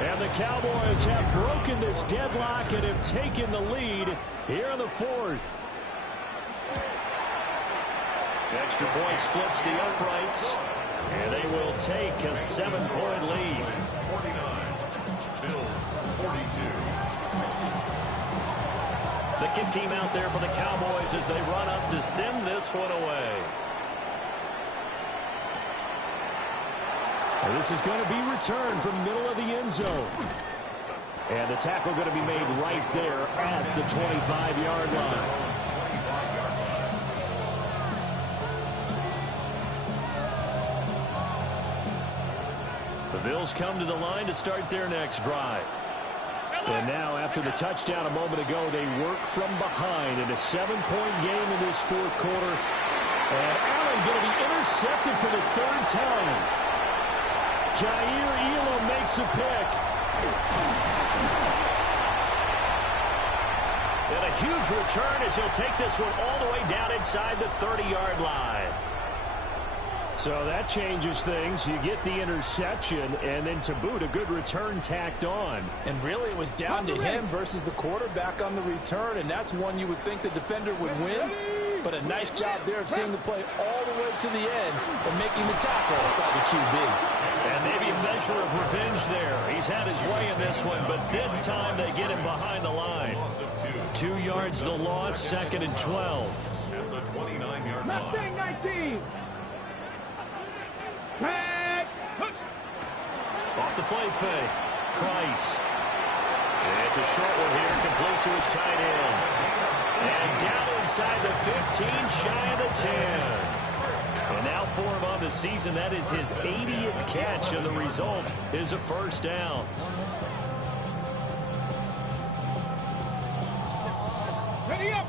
And the Cowboys have broken this deadlock and have taken the lead here in the 4th. Extra point splits the uprights, and they will take a 7-point lead. 49, Bills 42. The kick team out there for the Cowboys as they run up to send this one away. And this is going to be returned from the middle of the end zone. And the tackle going to be made right there at the 25-yard line. The Bills come to the line to start their next drive. And now, after the touchdown a moment ago, they work from behind in a 7-point game in this 4th quarter. And Allen going to be intercepted for the 3rd time. Jair Elam makes a pick. And a huge return as he'll take this one all the way down inside the 30-yard line. So that changes things. You get the interception, and then to boot, a good return tacked on. And really, it was down to him versus the quarterback on the return, and that's one you would think the defender would win. But a nice job there of seeing the play all the way to the end and making the tackle by the QB. And maybe a measure of revenge there. He's had his way in this one, but this time they get him behind the line. 2 yards the loss, 2nd and 12. At the 29-yard line. Mustang 19. Off the play fake. Price. It's a short one here, complete to his tight end. And down inside the 15, shy of the 10. And now for him on the season, that is his 80th catch, and the result is a 1st down. Ready up.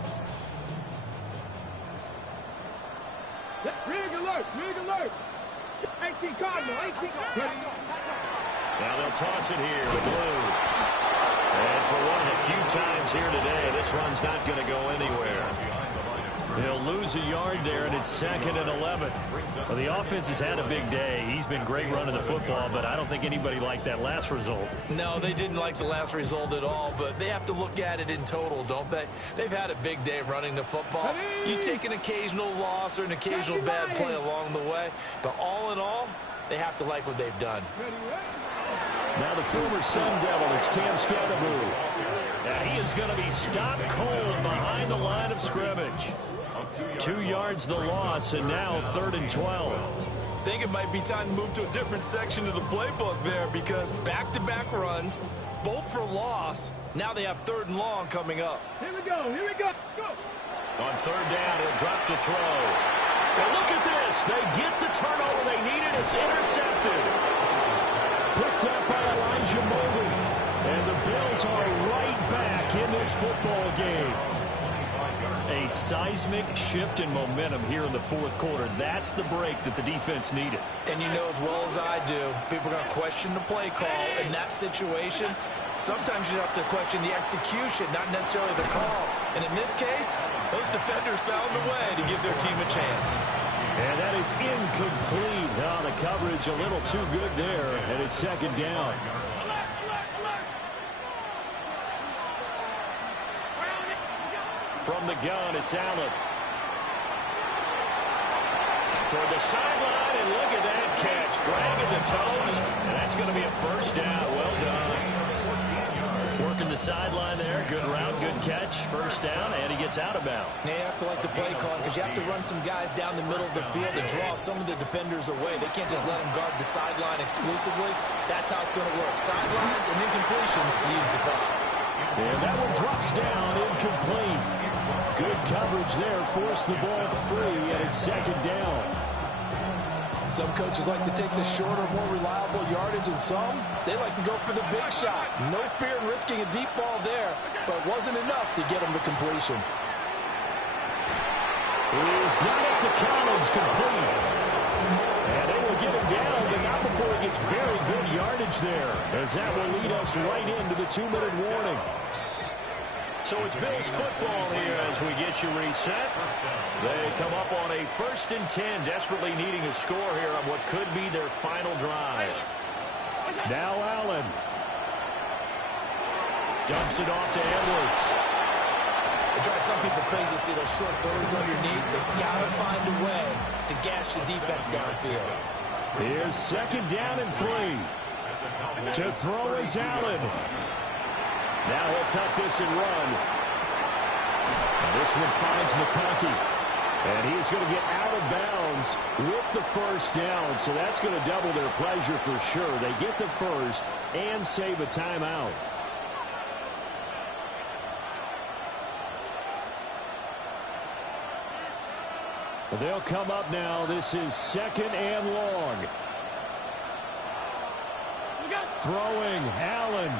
Rig alert. Rig alert. 18 Cardinal. 18 Cardinal. Now they'll toss it here with Blue. And for one of the few times here today, this run's not going to go anywhere. He'll lose a yard there, and it's 2nd and 11. Well, the offense has had a big day. He's been great running the football, but I don't think anybody liked that last result. No, they didn't like the last result at all, but they have to look at it in total, don't they? They've had a big day running the football. You take an occasional loss or an occasional bad play along the way, but all in all, they have to like what they've done. Now the former Sun Devil, it's Cam Scatterbury. Now he is going to be stopped cold behind the line of scrimmage. 2 yards the loss, and now 3rd and 12. think it might be time to move to a different section of the playbook there, because back-to-back runs, both for loss. Now they have 3rd and long coming up. Here we go. Here we go. Go. On 3rd down, he'll drop to throw. And look at this. They get the turnover they needed. It's intercepted. Picked up by Elijah Molden. And the Bills are right back in this football game. A seismic shift in momentum here in the 4th quarter. That's the break that the defense needed. And you know as well as I do, people are going to question the play call in that situation. Sometimes you have to question the execution, not necessarily the call. And in this case, those defenders found a way to give their team a chance. And that is incomplete. Oh, the coverage a little too good there, and it's 2nd down. From the gun, it's Allen. Toward the sideline, and look at that catch. Dragging the toes, and that's going to be a 1st down. Well done. Working the sideline there. Good route, good catch. 1st down, and he gets out of bounds. Now you have to like the play call, because you have to run some guys down the middle of the field to draw some of the defenders away. They can't just let them guard the sideline exclusively. That's how it's going to work. Sidelines and incompletions to use the clock. And that one drops down, incomplete. Good coverage there, forced the ball free, and it's 2nd down. Some coaches like to take the shorter, more reliable yardage, and some, they like to go for the big shot. No fear in risking a deep ball there, but it wasn't enough to get him the completion. He's got it to Collins, complete. And they will get him down, but not before he gets very good yardage there, as that will lead us right into the 2-minute warning. So it's Bills football here as we get you reset. They come up on a 1st and 10, desperately needing a score here on what could be their final drive. Now Allen. Dumps it off to Edwards. It drives some people crazy to see those short throws underneath. They've got to find a way to gash the defense downfield. Here's 2nd down and 3. To throw is Allen. Now he'll tuck this and run. And this one finds McConkey. And he's going to get out of bounds with the 1st down. So that's going to double their pleasure for sure. They get the 1st and save a timeout. They'll come up now. This is 2nd and long. Throwing, Allen.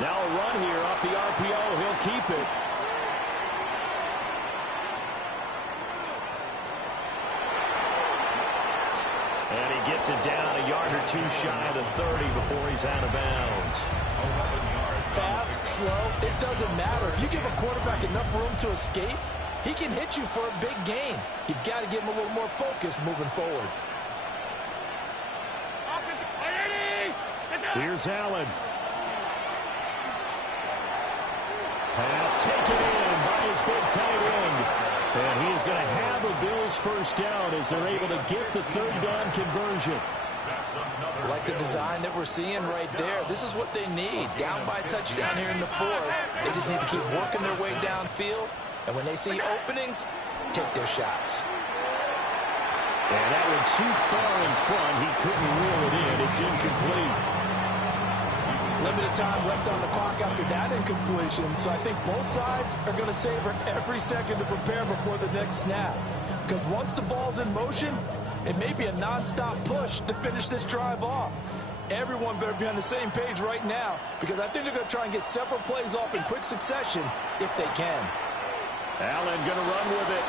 Now a run here off the RPO. He'll keep it. And he gets it down a yard or 2 shy of the 30 before he's out of bounds. Fast, slow, it doesn't matter. If you give a quarterback enough room to escape, he can hit you for a big gain. You've got to give him a little more focus moving forward. Here's Allen. Pass taken in by his big tight end. And he is going to have a Bills 1st down as they're able to get the 3rd down conversion. Like the design that we're seeing right there. This is what they need. Down by a touchdown here in the 4th. They just need to keep working their way downfield. And when they see openings, take their shots. And that one too far in front. He couldn't reel it in. It's incomplete. Limited time left on the clock after that incompletion. So I think both sides are going to savor every second to prepare before the next snap. Because once the ball's in motion, it may be a nonstop push to finish this drive off. Everyone better be on the same page right now, because I think they're going to try and get several plays off in quick succession if they can. Allen going to run with it.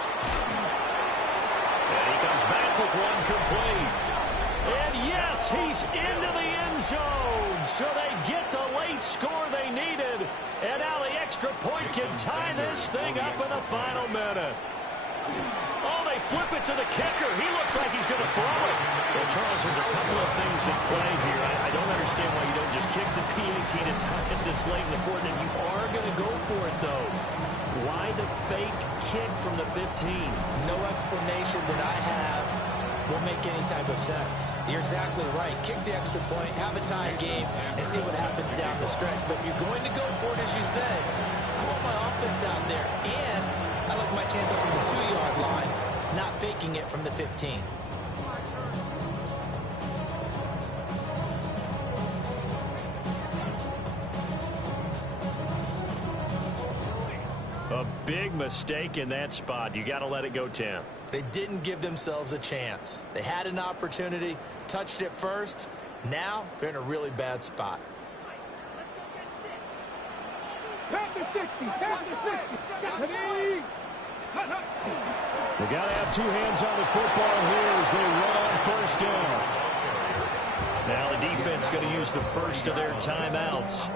And he comes back with one complete. And yes, he's into the end zone. So they get the late score they needed. And now the extra point can tie this thing up in the final minute. Oh, they flip it to the kicker. He looks like he's going to throw it. Well, Charles, there's a couple of things at play here. I don't understand why you don't just kick the PAT to tie it this late in the 4th. And you are going to go for it, though. Why the fake kick from the 15? No explanation that I have will make any type of sense. You're exactly right. Kick the extra point, have a tie game, and see what happens down the stretch. But if you're going to go for it, as you said, I want my offense out there. And I like my chances from the 2-yard line, not faking it from the 15. Big mistake in that spot. You got to let it go 10. They didn't give themselves a chance. They had an opportunity, touched it first. Now they're in a really bad spot. Pass to 60. Pass to 60. Ready? They got to have two hands on the football here as they run on first down. Now the defense going to use the first of their timeouts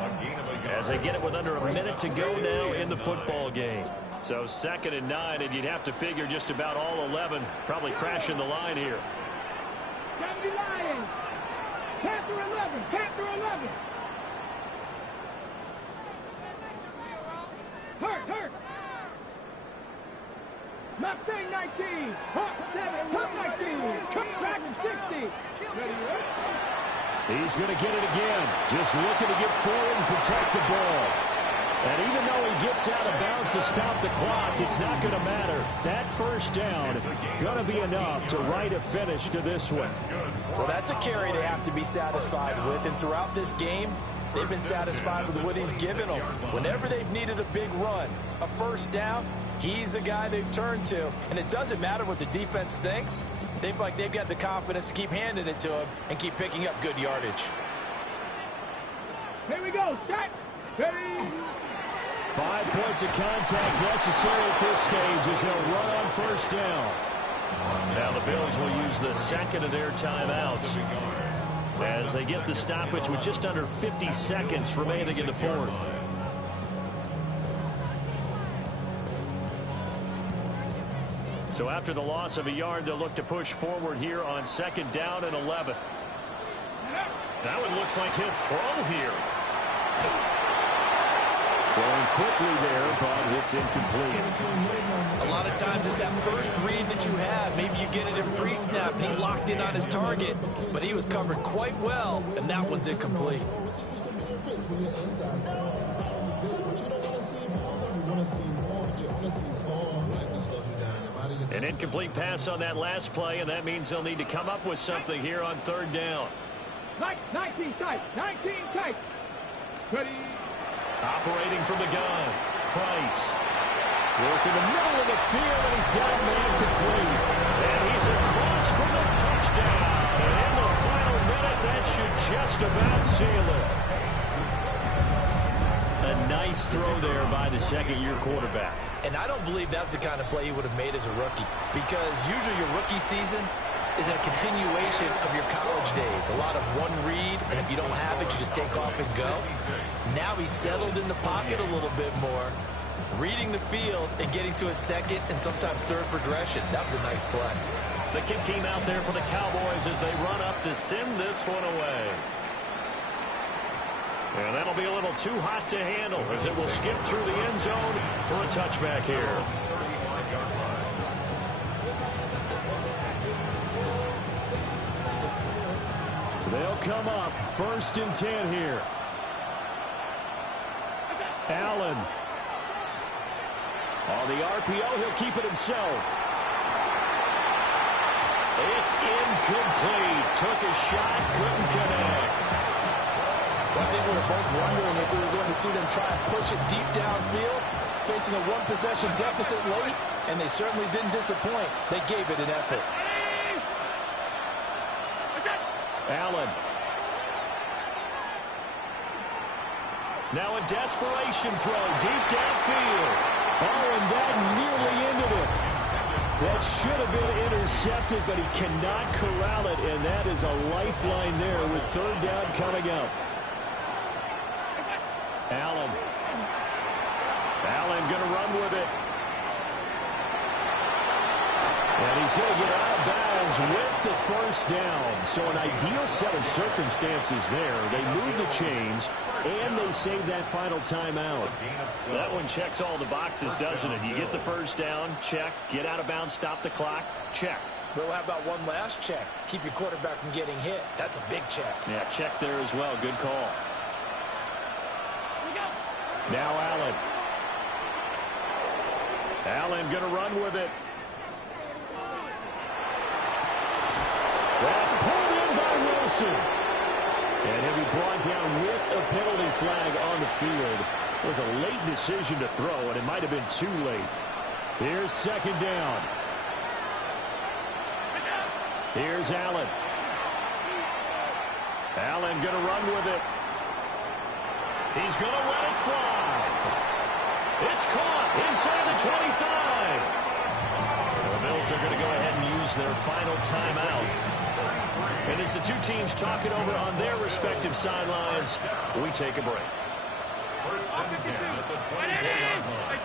as they get it with under a minute to go now in the football game. So 2nd and 9, and you'd have to figure just about all 11 probably crashing the line here. Gotta be Lions. Panther 11. Panther 11. Hurt. Mustang 19. Hawk 7. Hawk 19. Cut back 60. Ready? He's going to get it again. Just looking to get forward and protect the ball. And even though he gets out of bounds to stop the clock, it's not going to matter. That first down going to be enough to write a finish to this one. Well, that's a carry they have to be satisfied with. And throughout this game, they've been satisfied with what he's given them. Whenever they've needed a big run, a first down, he's the guy they've turned to. And it doesn't matter what the defense thinks. They've got the confidence to keep handing it to him and keep picking up good yardage. Here we go. Set. Ready. 5 points of contact necessary at this stage as they'll run on first down. Now the Bills will use the 2nd of their timeouts as they get the stoppage with just under 50 seconds remaining in the 4th. So after the loss of a yard, they'll look to push forward here on 2nd down and 11. That one looks like he'll throw here. Going quickly there, but it's incomplete. A lot of times it's that first read that you have. Maybe you get it in pre-snap and he locked in on his target, but he was covered quite well, and that one's incomplete. An incomplete pass on that last play, and that means they'll need to come up with something here on 3rd down. 19 tight. 19 tight. Ready. Operating from the gun, Price. Work in the middle of the field, and he's got a man complete. And he's across for the touchdown. And in the final minute, that should just about seal it. A nice throw there by the 2nd-year quarterback. And I don't believe that was the kind of play he would have made as a rookie, because usually your rookie season is a continuation of your college days. A lot of one read, and if you don't have it, you just take off and go. Now he's settled in the pocket a little bit more, reading the field and getting to a 2nd and sometimes 3rd progression. That was a nice play. The kick team out there for the Cowboys as they run up to send this one away. And that'll be a little too hot to handle as it will skip through the end zone for a touchback here. They'll come up 1st and 10 here. Allen. On the RPO, he'll keep it himself. It's incomplete. Took a shot, couldn't connect. I think we were both wondering if we were going to see them try and push it deep downfield, facing a one-possession deficit late, and they certainly didn't disappoint. They gave it an effort. Allen. Now a desperation throw deep downfield. Oh, and that nearly ended it. That should have been intercepted, but he cannot corral it, and that is a lifeline there with 3rd down coming up. Allen going to run with it. And he's going to get out of bounds with the 1st down. So an ideal set of circumstances there. They move the chains, and they save that final timeout. That one checks all the boxes, doesn't it? You get the 1st down, check. Get out of bounds, stop the clock, check. Well, how about one last check? Keep your quarterback from getting hit. That's a big check. Yeah, check there as well. Good call. Now Allen. Allen going to run with it. That's pulled in by Wilson. And he'll be brought down with a penalty flag on the field. It was a late decision to throw, and it might have been too late. Here's second down. Here's Allen. Allen going to run with it. He's going to let it fly. It's caught inside the 25. The Bills are going to go ahead and use their final timeout. And as the two teams talk it over on their respective sidelines, we take a break. First and 10 at the 24-yard line.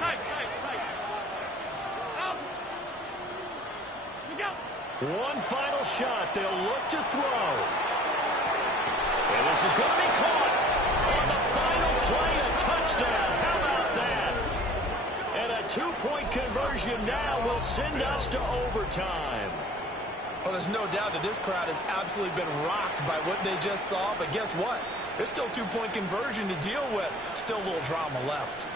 One final shot. They'll look to throw. And this is going to be caught. On the final play, a touchdown. How about that? And a two-point conversion now will send us to overtime. Well, there's no doubt that this crowd has absolutely been rocked by what they just saw. But guess what? There's still two-point conversion to deal with. Still a little drama left.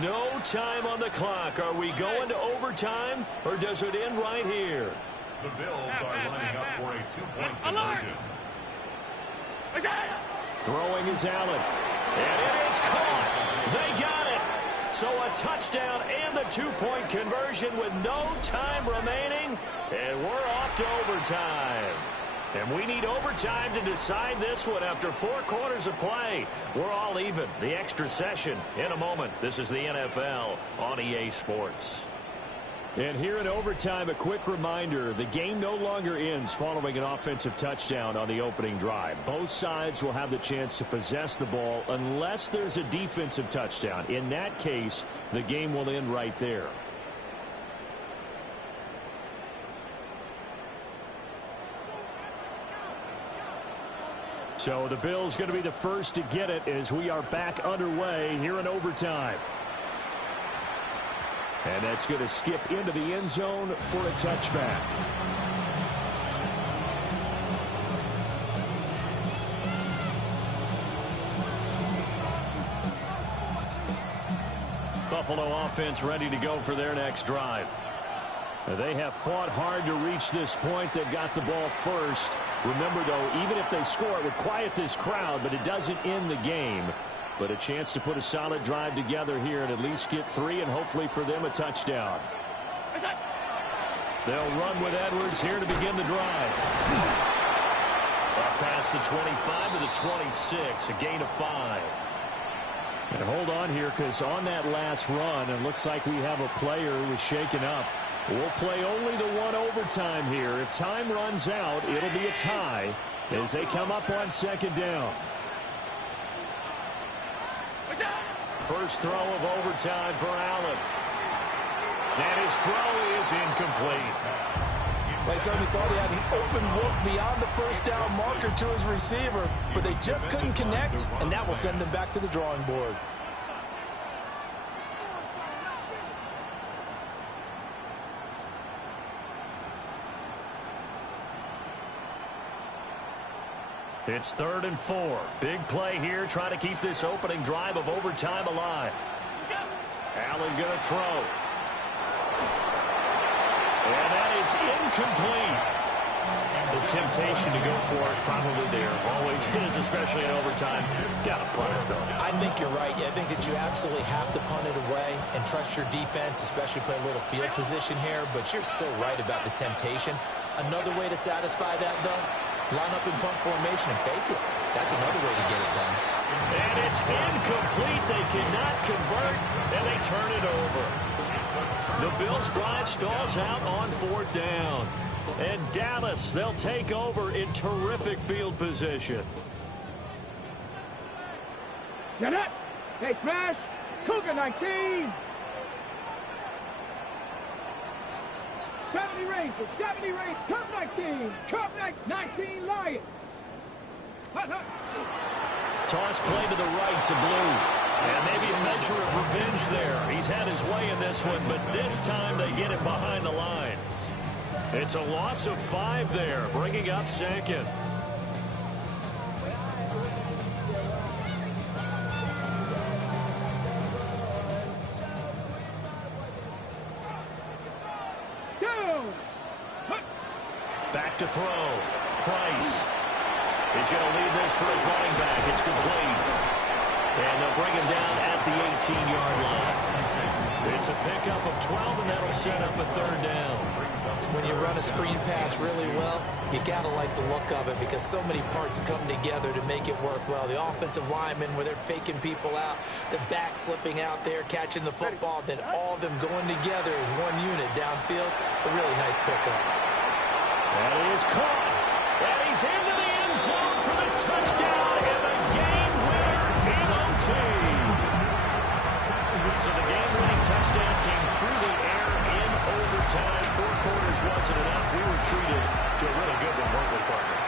No time on the clock. Are we going to overtime, or does it end right here? The Bills are lining up for a two-point conversion. Throwing is Allen. And it is caught. They got it. So a touchdown and the two-point conversion with no time remaining. And we're off to overtime. And we need overtime to decide this one after 4 quarters of play. We're all even. The extra session in a moment. This is the NFL on EA Sports. And here in overtime, a quick reminder, the game no longer ends following an offensive touchdown on the opening drive. Both sides will have the chance to possess the ball unless there's a defensive touchdown. In that case, the game will end right there. So the Bills going to be the first to get it as we are back underway here in overtime. And that's going to skip into the end zone for a touchback. Buffalo offense ready to go for their next drive. They have fought hard to reach this point. They've got the ball first. Remember, though, even if they score, it would quiet this crowd, but it doesn't end the game. But a chance to put a solid drive together here and at least get 3 and hopefully for them a touchdown. They'll run with Edwards here to begin the drive. Up past the 25 to the 26, a gain of 5. And hold on here because on that last run, it looks like we have a player who was shaken up. We'll play only the one overtime here. If time runs out, it'll be a tie as they come up on second down. First throw of overtime for Allen. And his throw is incomplete. They certainly thought he had an open look beyond the first down marker to his receiver, but they just couldn't connect, and that will send them back to the drawing board. It's 3rd and 4. Big play here, trying to keep this opening drive of overtime alive. Allen going to throw. And that is incomplete. The temptation to go for it probably there. Always is, especially in overtime. Got to punt it, though. I think you're right. I think that you absolutely have to punt it away and trust your defense, especially play a little field position here. But you're so right about the temptation. Another way to satisfy that, though, line up in punt formation and fake it. That's another way to get it done. And it's incomplete. They cannot convert, and they turn it over. The Bills' drive stalls out on 4th down. And Dallas, they'll take over in terrific field position. Get it. They smash. Cougar 19. 70 Rangers, 70 Rangers, Cup 19, Cup 19 Lions. Toss play to the right to Blue. And maybe a measure of revenge there. He's had his way in this one, but this time they get it behind the line. It's a loss of 5 there, bringing up 2nd. Back to throw. Price. He's going to leave this for his running back. It's complete. And they'll bring him down at the 18-yard line. It's a pickup of 12, and that'll set up a third down. When you run a screen pass really well, you got to like the look of it because so many parts come together to make it work well. The offensive linemen, where they're faking people out, the back slipping out there, catching the football, then all of them going together as one unit downfield. A really nice pickup. That is caught. And he's into the end zone for the touchdown and the game winner in OT. So the game-winning touchdown came through the air in overtime. 4 quarters wasn't enough. We were treated to a really good one, weren't we, partner?